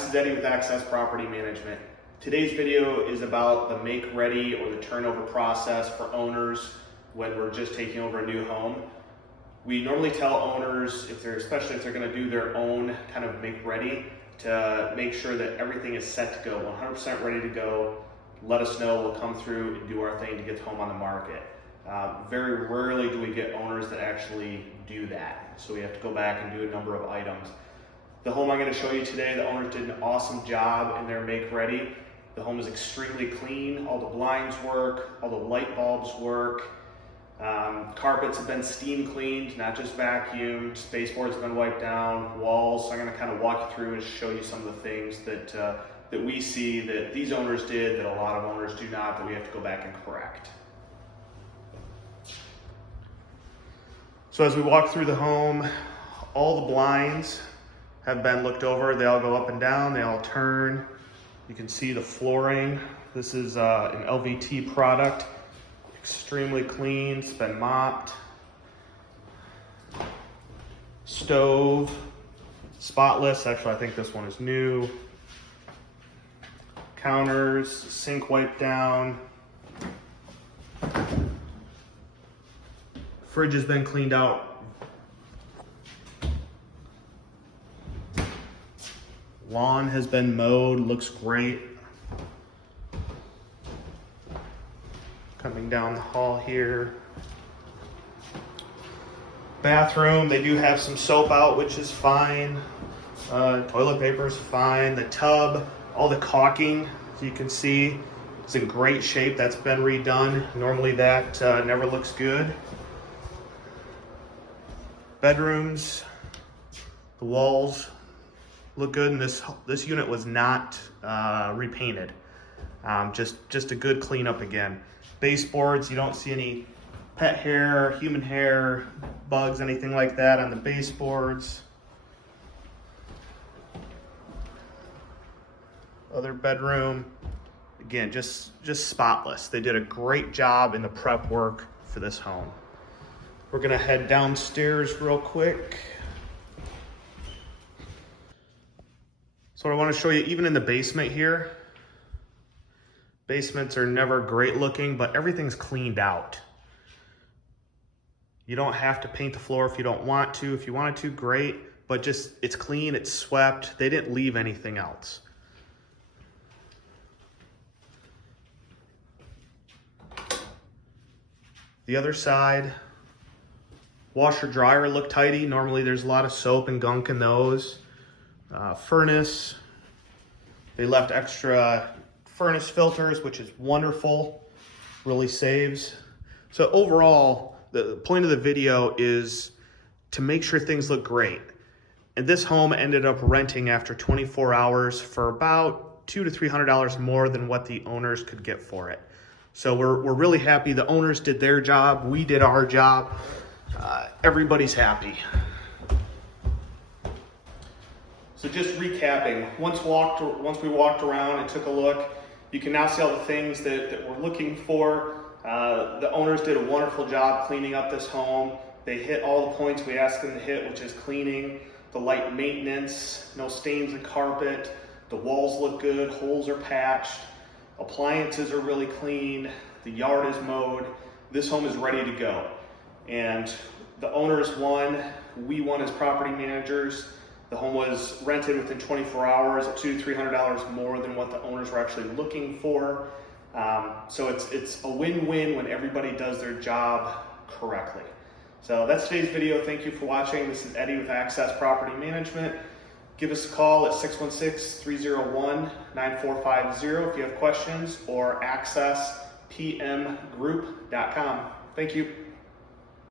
this is Eddie with Access Property Management. Today's video is about the make ready or the turnover process for owners when we're just taking over a new home. We normally tell owners, especially if they're going to do their own kind of make ready, to make sure that everything is set to go, 100% ready to go. Let us know, we'll come through and do our thing to get the home on the market. Very rarely do we get owners that actually do that. So we have to go back and do a number of items. The home I'm going to show you today, the owners did an awesome job in their make ready. The home is extremely clean. All the blinds work, all the light bulbs work. Carpets have been steam cleaned, not just vacuumed. Baseboards have been wiped down, walls. So I'm going to kind of walk you through and show you some of the things that we see that these owners did that a lot of owners do not, that we have to go back and correct. So as we walk through the home, all the blinds have been looked over. They all go up and down, they all turn. You can see the flooring. This is an LVT product. Extremely clean, it's been mopped. Stove, spotless. Actually, I think this one is new. Counters, sink wiped down. Fridge has been cleaned out. Lawn has been mowed, looks great. Coming down the hall here. Bathroom, they do have some soap out, which is fine. Toilet paper is fine. The tub, all the caulking, as you can see, is in great shape. That's been redone. Normally that never looks good. Bedrooms, the walls look good, and this unit was not repainted. Just a good cleanup again. Baseboards, you don't see any pet hair, human hair, bugs, anything like that on the baseboards. Other bedroom, again, just spotless. They did a great job in the prep work for this home. We're gonna head downstairs real quick. So what I want to show you, even in the basement here, basements are never great looking, but everything's cleaned out. You don't have to paint the floor if you don't want to. If you wanted to, great, but just it's clean, it's swept. They didn't leave anything else. The other side, washer dryer look tidy. Normally there's a lot of soap and gunk in those. Furnace, they left extra furnace filters, which is wonderful, really saves. So overall, the point of the video is to make sure things look great. And this home ended up renting after 24 hours for about $200 to $300 more than what the owners could get for it. So we're really happy. The owners did their job, we did our job. Everybody's happy. So just recapping, once we walked around and took a look, you can now see all the things that we're looking for. The owners did a wonderful job cleaning up this home. They hit all the points we asked them to hit, which is cleaning, the light maintenance, no stains in carpet, the walls look good, holes are patched, appliances are really clean, the yard is mowed. This home is ready to go. And the owners won, we won as property managers. The home was rented within 24 hours at $200 to $300 more than what the owners were actually looking for. So it's a win-win when everybody does their job correctly. So that's today's video. Thank you for watching. This is Eddie with Access Property Management. Give us a call at 616-301-9450 if you have questions, or accesspmgroup.com. Thank you.